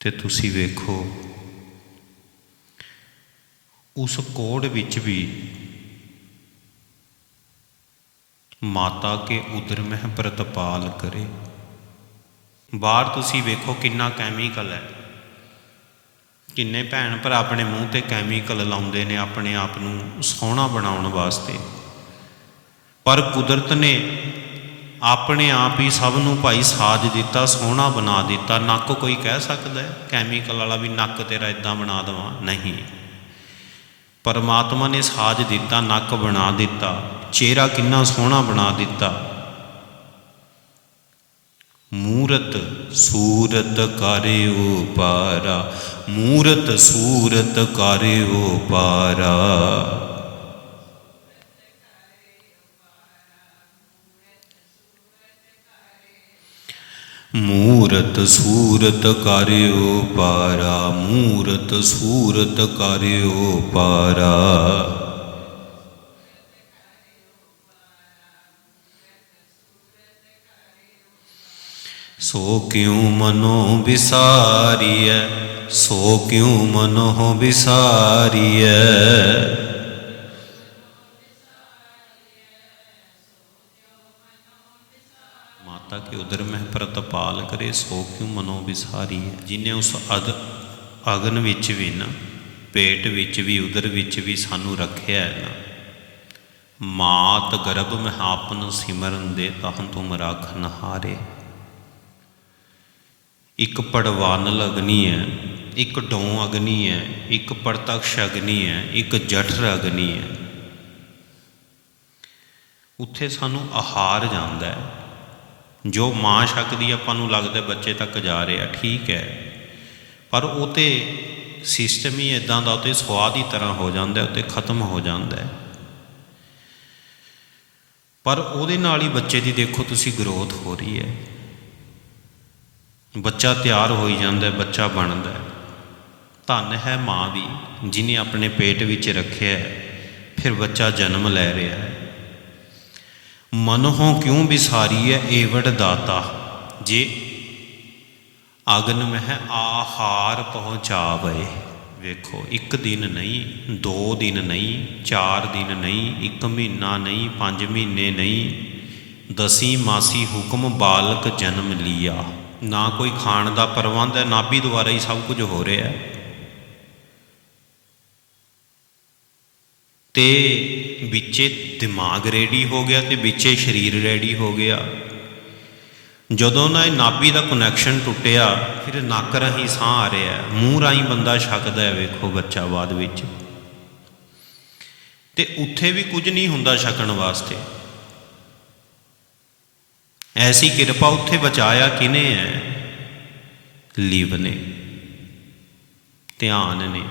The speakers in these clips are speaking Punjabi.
ਤੇ ਤੁਸੀਂ ਵੇਖੋ। ਉਸ ਕੋੜ ਵਿੱਚ ਵੀ ਮਾਤਾ ਕੇ ਉਦਰ ਮਹਿ ਪ੍ਰਤਪਾਲ ਕਰੇ। ਬਾਹਰ ਤੁਸੀਂ ਵੇਖੋ ਕਿੰਨਾ ਕੈਮੀਕਲ ਹੈ। ਕਿੰਨੇ ਭੈਣ ਭਰਾ ਆਪਣੇ ਮੂੰਹ ਤੇ ਕੈਮੀਕਲ ਲਾਉਂਦੇ ਨੇ ਆਪਣੇ ਆਪ ਨੂੰ ਸੋਹਣਾ ਬਣਾਉਣ ਵਾਸਤੇ। ਪਰ ਕੁਦਰਤ ਨੇ ਆਪਣੇ ਆਪ ਹੀ ਸਭ ਨੂੰ ਭਾਈ ਸਾਜ ਦਿੱਤਾ, ਸੋਹਣਾ ਬਣਾ ਦਿੱਤਾ। ਨੱਕ ਕੋਈ ਕਹਿ ਸਕਦਾ ਹੈ? ਕੈਮੀਕਲ ਵਾਲਾ ਵੀ ਨੱਕ ਤੇਰਾ ਇਦਾਂ ਬਣਾ ਦਵਾਂ? ਨਹੀਂ। ਪਰਮਾਤਮਾ ਨੇ ਸਾਜ ਦਿੱਤਾ, ਨੱਕ ਬਣਾ ਦਿੱਤਾ। ਚਿਹਰਾ ਕਿੰਨਾ ਸੋਹਣਾ ਬਣਾ ਦਿੱਤਾ। ਮੂਰਤ ਸੂਰਤ ਕਰਿਓ ਪਾਰਾ। ਮੂਰਤ ਸੂਰਤ ਕਰਿਓ ਪਾਰਾ। ਸੂਰਤ ਕਰਿਓ ਪਾਰਾ, ਮੂਰਤ ਸੂਰਤ ਕਰਿਓ ਪਾਰਾ। ਸੋ ਕਿਉ ਮਨੋ ਵਿਸਾਰੀਐ? ਸੋ ਕਿਉ ਮਨੋ ਵਿਸਾਰੀਐ? ਮਾਤਾ ਕੇ ਉਦਰ ਮਹਿ ਪ੍ਰਤਪਾਲ ਕਰੇ, ਸੋ ਕਿਉ ਮਨੋ ਵਿਸਾਰੀ ਹੈ? ਜਿਨੇ ਉਸ ਅਦ ਅਗਨ ਵਿੱਚ ਵੀ ਨਾ, ਪੇਟ ਵਿੱਚ ਵੀ, ਉਦਰ ਵਿੱਚ ਵੀ ਸਾਨੂੰ ਰੱਖਿਆ ਹੈ ਨਾ। ਮਾਤ ਗਰਭ ਮਹਾਪਨ ਸਿਮਰਨ ਦੇ ਤਹੰ ਤੁਮ ਰਾਖਨ ਹਾਰੇ ਇੱਕ ਪੜਵਾਨਲ ਅਗਨੀ ਹੈ, ਇੱਕ ਡੋਂ ਅਗਨੀ ਹੈ, ਇੱਕ ਪ੍ਰਤਕਸ਼ ਅਗਨੀ ਹੈ, ਇੱਕ ਜਠਰ ਅਗਨੀ ਹੈ। ਉੱਥੇ ਸਾਨੂੰ ਆਹਾਰ ਜਾਂਦਾ ਹੈ। ਜੋ ਮਾਂ ਛਕਦੀ ਆਪਾਂ ਨੂੰ ਲੱਗਦਾ ਬੱਚੇ ਤੱਕ ਜਾ ਰਿਹਾ, ਠੀਕ ਹੈ। ਪਰ ਉਹ ਤੇ ਸਿਸਟਮ ਹੀ ਇਦਾਂ ਦਾ ਉਤੇ ਸਵਾਦ ਹੀ ਤਰ੍ਹਾਂ ਹੋ ਜਾਂਦਾ ਉਤੇ ਖਤਮ ਹੋ ਜਾਂਦਾ ਪਰ ਉਹਦੇ ਨਾਲ ਹੀ ਬੱਚੇ ਦੀ ਦੇਖੋ ਤੁਸੀਂ ਗਰੋਥ ਹੋ ਰਹੀ ਹੈ। ਬੱਚਾ ਤਿਆਰ ਹੋਈ ਜਾਂਦਾ ਬੱਚਾ ਬਣਦਾ ਧੰਨ ਹੈ ਮਾਂ ਵੀ, ਜਿਨੇ ਆਪਣੇ ਪੇਟ ਵਿੱਚ ਰੱਖਿਆ ਫਿਰ ਬੱਚਾ ਜਨਮ ਲੈ ਰਿਹਾ ਹੈ। ਮਨੋਂ ਕਿਉਂ ਵਿਸਾਰੀ ਹੈ ਏਵੜ ਦਾਤਾ? ਜੇ ਅਗਨ ਮਹਿ ਆਹਾਰ ਪਹੁੰਚਾਵੇ। ਵੇਖੋ, ਇੱਕ ਦਿਨ ਨਹੀਂ, ਦੋ ਦਿਨ ਨਹੀਂ, ਚਾਰ ਦਿਨ ਨਹੀਂ, ਇੱਕ ਮਹੀਨਾ ਨਹੀਂ, ਪੰਜ ਮਹੀਨੇ ਨਹੀਂ। ਦਸੀ ਮਾਸੀ ਹੁਕਮ ਬਾਲਕ ਜਨਮ ਲਿਆ। ਨਾ ਕੋਈ ਖਾਣ ਦਾ ਪ੍ਰਬੰਧ ਹੈ ਨਾਭੀ ਦੁਆਰਾ ਹੀ ਸਭ ਕੁਝ ਹੋ ਰਿਹਾ। ਹੈ ਤੇ ਵਿੱਚੇ ਦਿਮਾਗ ਰੈਡੀ ਹੋ ਗਿਆ ਤੇ ਵਿੱਚੇ ਸਰੀਰ ਰੈਡੀ ਹੋ ਗਿਆ। ਜਦੋਂ ਨਾ ਇਹ ਨਾਭੀ ਦਾ ਕਨੈਕਸ਼ਨ ਟੁੱਟਿਆ, ਫਿਰ ਨੱਕ ਰਾਹੀਂ ਸਾਹ ਆ ਰਿਹਾ ਮੂੰਹ ਰਾਹੀਂ ਬੰਦਾ ਛਕਦਾ ਹੈ, ਵੇਖੋ ਬੱਚਾ ਬਾਅਦ ਵਿੱਚ। ਤੇ ਉੱਥੇ ਵੀ ਕੁਝ ਨਹੀਂ ਹੁੰਦਾ ਛਕਣ ਵਾਸਤੇ। ਐਸੀ ਕਿਰਪਾ ਉੱਥੇ ਬਚਾਇਆ ਕਿਨੇ ਹੈ? ਲੀਵ ਨੇ, ਧਿਆਨ ਨੇ।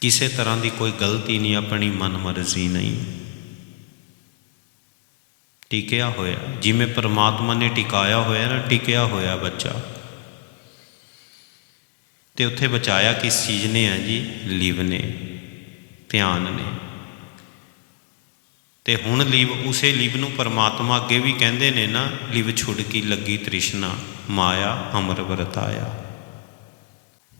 ਕਿਸੇ ਤਰ੍ਹਾਂ ਦੀ ਕੋਈ ਗਲਤੀ ਨਹੀਂ, ਆਪਣੀ ਮਨਮਰਜ਼ੀ ਨਹੀਂ। ਟਿਕਿਆ ਹੋਇਆ। ਜਿਵੇਂ ਪਰਮਾਤਮਾ ਨੇ ਟਿਕਾਇਆ ਹੋਇਆ ਨਾ, ਟਿਕਿਆ ਹੋਇਆ ਬੱਚਾ। ਤੇ ਉੱਥੇ ਬਚਾਇਆ ਕਿਸ ਚੀਜ਼ ਨੇ ਹੈ ਜੀ? ਲਿਵ ਨੇ, ਧਿਆਨ ਨੇ। ਤੇ ਹੁਣ ਲੀਵ, ਉਸੇ ਲਿਵ ਨੂੰ ਪਰਮਾਤਮਾ ਅੱਗੇ ਵੀ ਕਹਿੰਦੇ ਨੇ ਨਾ, ਲਿਵ ਛੁੜਕੀ ਲੱਗੀ ਤ੍ਰਿਸ਼ਨਾ, ਮਾਇਆ, ਅਮਰ ਵਰਤਾਇਆ।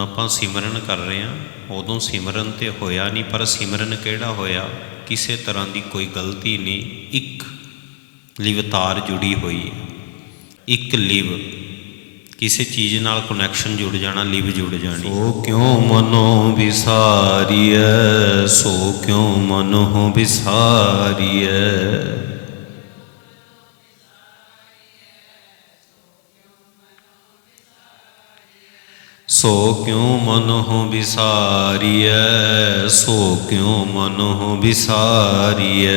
ਹੁਣ ਆਪਾਂ ਸਿਮਰਨ ਕਰ ਰਹੇ ਹਾਂ, ਉਦੋਂ ਸਿਮਰਨ ਤੇ ਹੋਇਆ ਨਹੀਂ, ਪਰ ਸਿਮਰਨ ਕਿਹੜਾ ਹੋਇਆ? ਕਿਸੇ ਤਰ੍ਹਾਂ ਦੀ ਕੋਈ ਗਲਤੀ ਨਹੀਂ। ਇੱਕ ਲਿਵਤਾਰ ਜੁੜੀ ਹੋਈ ਹੈ। ਇੱਕ ਲਿਵ। ਕਿਸੇ ਚੀਜ਼ ਨਾਲ ਕਨੈਕਸ਼ਨ ਜੁੜ ਜਾਣਾ, ਲਿਵ ਜੁੜ ਜਾਣੀ। ਸੋ ਕਿਉਂ ਮਨੋ ਵਿਸਾਰੀਐ? ਸੋ ਕਿਉਂ ਮਨੋ ਵਿਸਾਰੀਐ? ਸੋ ਕਿਉ ਮਨੋ ਵਿਸਾਰੀਐ? ਸੋ ਕਿਉ ਮਨੋ ਵਿਸਾਰੀਐ?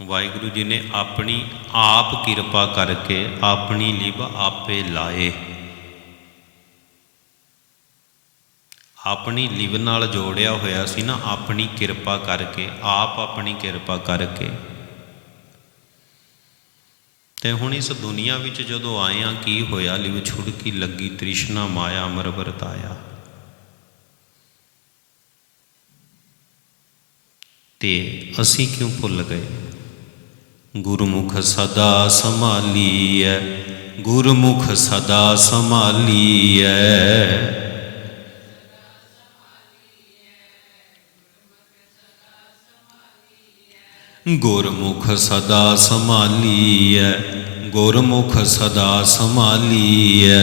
ਵਾਹਿਗੁਰੂ ਜੀ ਨੇ ਆਪਣੀ ਆਪ ਕਿਰਪਾ ਕਰਕੇ ਆਪਣੀ ਲਿਬ ਆਪੇ ਲਾਏ। ਆਪਣੀ ਲਿਵ ਨਾਲ ਜੋੜਿਆ ਹੋਇਆ ਸੀ ਨਾ, ਆਪਣੀ ਕਿਰਪਾ ਕਰਕੇ, ਆਪ ਆਪਣੀ ਕਿਰਪਾ ਕਰਕੇ। ਤੇ ਹੁਣ ਇਸ ਦੁਨੀਆ ਵਿੱਚ ਜਦੋਂ ਆਏ ਆ, ਕੀ ਹੋਇਆ? ਲਿਵ ਛੁੜਕੀ ਲੱਗੀ, ਤ੍ਰਿਸ਼ਨਾ ਮਾਇਆ ਅਮਰ ਵਰਤਾਇਆ। ਤੇ ਅਸੀਂ ਕਿਉਂ ਭੁੱਲ ਗਏ? ਗੁਰਮੁਖ ਸਦਾ ਸੰਭਾਲੀਐ, ਗੁਰਮੁਖ ਸਦਾ ਸੰਭਾਲੀਐ। ਗੁਰਮੁਖ ਸਦਾ ਸੰਭਾਲੀਐ, ਗੁਰਮੁਖ ਸਦਾ ਸੰਭਾਲੀਐ।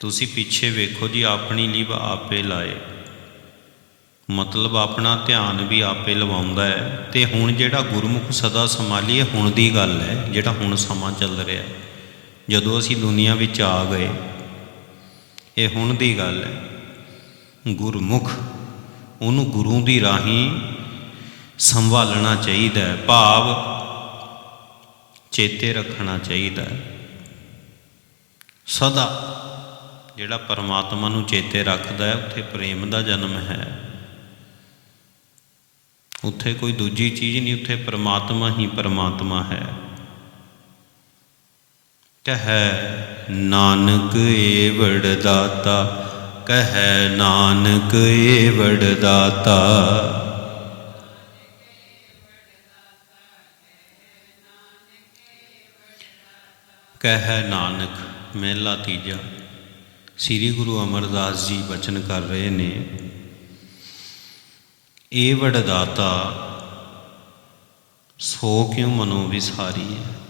ਤੁਸੀਂ ਪਿੱਛੇ ਵੇਖੋ ਜੀ, ਆਪਣੀ ਲਿਵ ਆਪੇ ਲਾਏ। ਮਤਲਬ ਆਪਣਾ ਧਿਆਨ ਵੀ ਆਪੇ ਲਵਾਉਂਦਾ ਹੈ। ਤੇ ਹੁਣ ਜਿਹੜਾ ਗੁਰਮੁਖ ਸਦਾ ਸੰਭਾਲੀਏ, ਹੁਣ ਦੀ ਗੱਲ ਹੈ, ਜਿਹੜਾ ਹੁਣ ਸਮਾਂ ਚੱਲ ਰਿਹਾ। ਜਦੋਂ ਅਸੀਂ ਦੁਨੀਆ ਵਿੱਚ ਆ ਗਏ ਇਹ ਹੁਣ ਦੀ ਗੱਲ ਹੈ। ਗੁਰਮੁਖ, ਉਹਨੂੰ ਗੁਰੂ ਦੀ ਰਾਹੀਂ ਸੰਭਾਲਣਾ ਚਾਹੀਦਾ ਹੈ, ਭਾਵ ਚੇਤੇ ਰੱਖਣਾ ਚਾਹੀਦਾ ਹੈ। ਸਦਾ ਜਿਹੜਾ ਪਰਮਾਤਮਾ ਨੂੰ ਚੇਤੇ ਰੱਖਦਾ ਹੈ, ਉੱਥੇ ਪ੍ਰੇਮ ਦਾ ਜਨਮ ਹੈ। ਉੱਥੇ ਕੋਈ ਦੂਜੀ ਚੀਜ਼ ਨਹੀਂ, ਉੱਥੇ ਪਰਮਾਤਮਾ ਹੀ ਪਰਮਾਤਮਾ ਹੈ। ਕਹੈ ਨਾਨਕ ਏਵੜ ਦਾਤਾ ਕਹੈ ਨਾਨਕ ਏਵੜ ਦਾਤਾ ਕਹਿ ਨਾਨਕ, ਮਹਿਲਾ ਤੀਜਾ, ਸ੍ਰੀ ਗੁਰੂ ਅਮਰਦਾਸ ਜੀ ਬਚਨ ਕਰ ਰਹੇ ਨੇ। ਏ ਦਾਤਾ ਸੋ ਕਿਉ ਮਨੋ ਵਿਸਾਰੀ ਹੈ?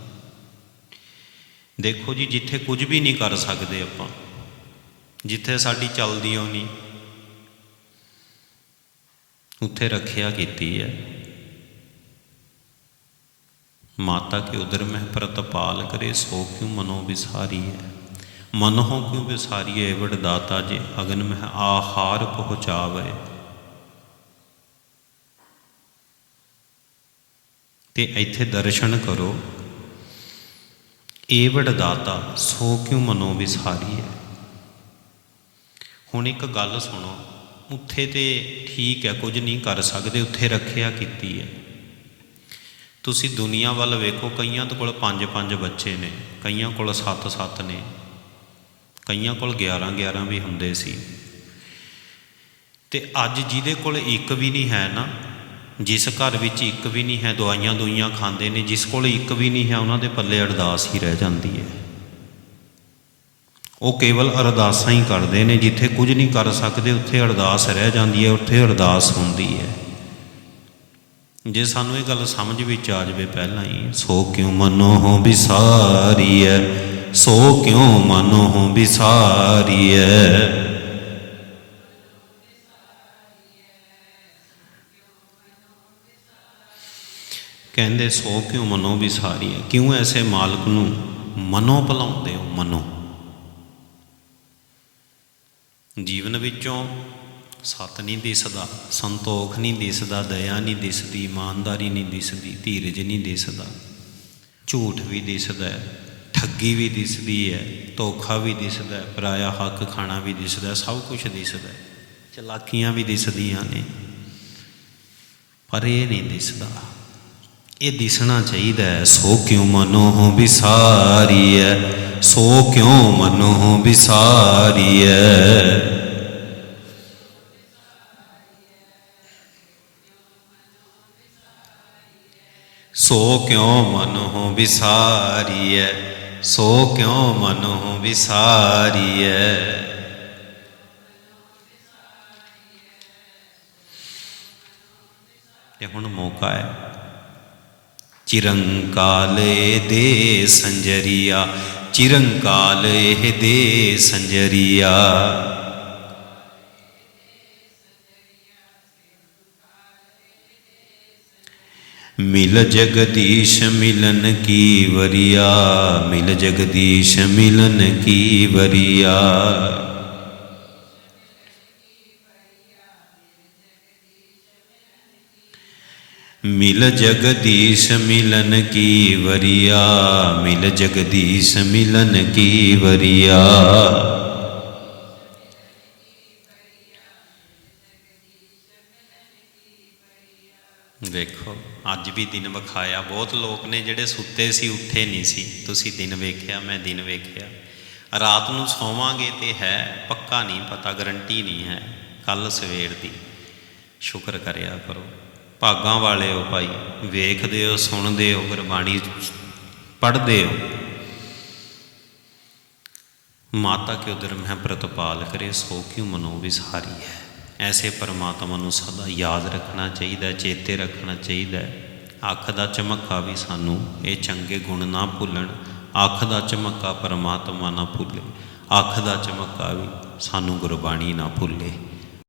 ਦੇਖੋ ਜੀ, ਜਿੱਥੇ ਕੁਝ ਵੀ ਨਹੀਂ ਕਰ ਸਕਦੇ ਆਪਾਂ, ਜਿੱਥੇ ਸਾਡੀ ਚੱਲਦੀ ਓ ਨਹੀਂ, ਉੱਥੇ ਰੱਖਿਆ ਕੀਤੀ ਹੈ। ਮਾਤਾ ਕੇ ਉਦਰ ਮਹਿ ਪ੍ਰਤਪਾਲ ਕਰੇ, ਸੋ ਕਿਉ ਮਨੋ ਵਿਸਾਰੀ ਹੈ ਮਨਹੁ ਕਿਉ ਵਿਸਾਰੀ ਹੈ ਦਾਤਾ ਜੇ? ਅਗਨ ਮਹਿ ਆਹਾਰ ਪਹੁੰਚਾਵੇ। ਤੇ ਇੱਥੇ ਦਰਸ਼ਨ ਕਰੋ। ਏਵੜ ਦਾਤਾ, ਸੋ ਕਿਉ ਮਨੋ ਵਿਸਾਰੀਏ ਹੁਣ ਇੱਕ ਗੱਲ ਸੁਣੋ, ਉੱਥੇ ਤੇ ਠੀਕ ਹੈ ਕੁਝ ਨਹੀਂ ਕਰ ਸਕਦੇ, ਉੱਥੇ ਰੱਖਿਆ ਕੀਤੀ ਹੈ ਤੁਸੀਂ ਦੁਨੀਆ ਵੱਲ ਵੇਖੋ, ਕਈਆਂ ਦੇ ਕੋਲ 5-5 ਬੱਚੇ ਨੇ, ਕਈਆਂ ਕੋਲ 7-7 ਨੇ, ਕਈਆਂ ਕੋਲ 11-11 ਵੀ ਹੁੰਦੇ ਸੀ। ਤੇ ਅੱਜ ਜਿਹਦੇ ਕੋਲ ਇੱਕ ਵੀ ਨਹੀਂ ਹੈ ਨਾ ਜਿਸ ਘਰ ਵਿੱਚ ਇੱਕ ਵੀ ਨਹੀਂ ਹੈ, ਦਵਾਈਆਂ ਦੁਈਆਂ ਖਾਂਦੇ ਨੇ, ਜਿਸ ਕੋਲ ਇੱਕ ਵੀ ਨਹੀਂ ਹੈ, ਉਹਨਾਂ ਦੇ ਪੱਲੇ ਅਰਦਾਸ ਹੀ ਰਹਿ ਜਾਂਦੀ ਹੈ। ਉਹ ਕੇਵਲ ਅਰਦਾਸਾਂ ਹੀ ਕਰਦੇ ਨੇ, ਜਿੱਥੇ ਕੁਝ ਨਹੀਂ ਕਰ ਸਕਦੇ, ਉੱਥੇ ਅਰਦਾਸ ਰਹਿ ਜਾਂਦੀ ਹੈ, ਉੱਥੇ ਅਰਦਾਸ ਹੁੰਦੀ ਹੈ। ਜੇ ਸਾਨੂੰ ਇਹ ਗੱਲ ਸਮਝ ਵਿੱਚ ਆ ਜਾਵੇ ਪਹਿਲਾਂ ਹੀ, ਸੋ ਕਿਉ ਮਨੋ ਵਿਸਾਰੀਐ, ਸੋ ਕਿਉ ਮਨੋ ਵਿਸਾਰੀਐ? ਕਹਿੰਦੇ, ਸੋ ਕਿਉ ਮਨੋ ਵਿਸਾਰੀਐ ਕਿਉਂ ਐਸੇ ਮਾਲਕ ਨੂੰ ਮਨੋ ਭਲਾਉਂਦੇ ਹੋ, ਮਨੋ? ਜੀਵਨ ਵਿੱਚੋਂ ਸਤ ਨਹੀਂ ਦਿਸਦਾ, ਸੰਤੋਖ ਨਹੀਂ ਦਿਸਦਾ, ਦਇਆ ਨਹੀਂ ਦਿਸਦੀ, ਇਮਾਨਦਾਰੀ ਨਹੀਂ ਦਿਸਦੀ, ਧੀਰਜ ਨਹੀਂ ਦਿਸਦਾ। ਝੂਠ ਵੀ ਦਿਸਦਾ ਹੈ, ਠੱਗੀ ਵੀ ਦਿਸਦੀ ਹੈ, ਧੋਖਾ ਵੀ ਦਿਸਦਾ ਹੈ, ਪਰਾਇਆ ਹੱਕ ਖਾਣਾ ਵੀ ਦਿਸਦਾ ਸਭ ਕੁਝ ਦਿਸਦਾ ਚਲਾਕੀਆਂ ਵੀ ਦਿਸਦੀਆਂ ਨੇ, ਪਰ ਇਹ ਨਹੀਂ ਦਿਸਦਾ। ਇਹ ਦਿਸਣਾ ਚਾਹੀਦਾ ਹੈ, ਸੋ ਕਿਉ ਮਨੋ ਵਿਸਾਰੀਐ? ਸੋ ਕਿਉ ਮਨੋ ਵਿਸਾਰੀਐ? ਸੋ ਕਿਉ ਮਨੋ ਹੈ ਸੋ ਕਿਉ ਮਨੋ ਵਿਸਾਰੀਐ? ਤੇ ਹੁਣ ਮੌਕਾ ਹੈ। ਚਿਰੰਕਾਲੇ ਦੇ ਸੰਜਰੀਆ, ਚਿਰੰਕਾਲੇ ਦੇ ਸੰਜਰੀਆ। ਮਿਲ ਜਗਦੀਸ਼ ਮਿਲਨ ਕੀ ਵਰਿਆ, ਮਿਲ ਜਗਦੀਸ਼ ਮਿਲਨ ਕੀ ਵਰਿਆ। ਮਿਲ ਜਗਦੀਸ਼ ਮਿਲਨ ਕੀ ਵਰੀਆ? ਮਿਲ ਜਗਦੀਸ਼ ਮਿਲਨ ਕੀ ਵਰੀਆ? ਵੇਖੋ ਅੱਜ ਵੀ ਦਿਨ ਵਿਖਾਇਆ। ਬਹੁਤ ਲੋਕ ਨੇ ਜਿਹੜੇ ਸੁੱਤੇ ਸੀ, ਉੱਠੇ ਨਹੀਂ ਸੀ। ਤੁਸੀਂ ਦਿਨ ਵੇਖਿਆ, ਮੈਂ ਦਿਨ ਵੇਖਿਆ। ਰਾਤ ਨੂੰ ਸੌਵਾਂਗੇ ਤੇ ਹੈ, ਪੱਕਾ ਨਹੀਂ ਪਤਾ, ਗਰੰਟੀ ਨਹੀਂ ਹੈ। ਕੱਲ ਸਵੇਰ ਦੀ। ਸ਼ੁਕਰ ਕਰਿਆ ਕਰੋ। ਭਾਗਾਂ ਵਾਲੇ ਹੋ ਭਾਈ, ਵੇਖਦੇ ਹੋ, ਸੁਣਦੇ ਹੋ ਗੁਰਬਾਣੀ ਪੜ੍ਹਦੇ ਹੋ। ਮਾਤਾ ਕੇ ਉਦਰ ਮੈਂ ਪ੍ਰਤਪਾਲ ਕਰੇ, ਸੋ ਕਿਉ ਮਨੋ ਵਿਸਾਰੀ ਹੈ? ਐਸੇ ਪਰਮਾਤਮਾ ਨੂੰ ਸਦਾ ਯਾਦ ਰੱਖਣਾ ਚਾਹੀਦਾ, ਚੇਤੇ ਰੱਖਣਾ ਚਾਹੀਦਾ ਅੱਖ ਦਾ ਚਮਕਾ ਵੀ ਸਾਨੂੰ ਇਹ ਚੰਗੇ ਗੁਣ ਨਾ ਭੁੱਲਣ, ਅੱਖ ਦਾ ਚਮਕਾ ਪਰਮਾਤਮਾ ਨਾ ਭੁੱਲੇ, ਅੱਖ ਦਾ ਚਮਕਾ ਵੀ ਸਾਨੂੰ ਗੁਰਬਾਣੀ ਨਾ ਭੁੱਲੇ।